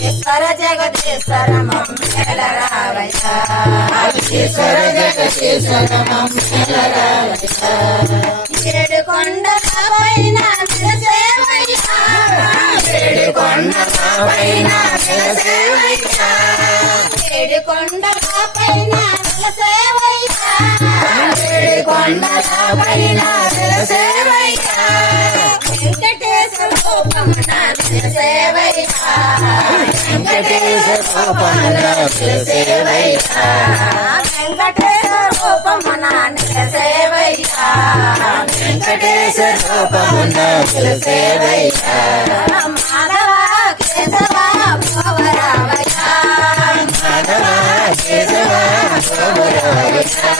ఈశ్వర జగదీశ్వర మమ్మేల రావయ్యా ఈశ్వర జగదీశ్వర మమ్మేల రావయ్యా ఏడు కొండల పైన వెలసేవయ్యా ఏడు కొండల పైన వెలసేవయ్యా ఏడు కొండల పైన వెలసేవయ్యా ఏడు కొండల పైన వెలసేవయ్యా వెంకటేశ్వర రూపమున వెలసేవయ్యా వెంకటేశ్వర రూపమున వెలసేవయ్యా వెంకటేశ్వర రూపమున వెలసేవయ్యా వెంకటేశ్వర రూపమున వెలసేవయ్యా మాధవ కేశవ భవరావయ్యా మాధవ కేశవ భవరావయ్యా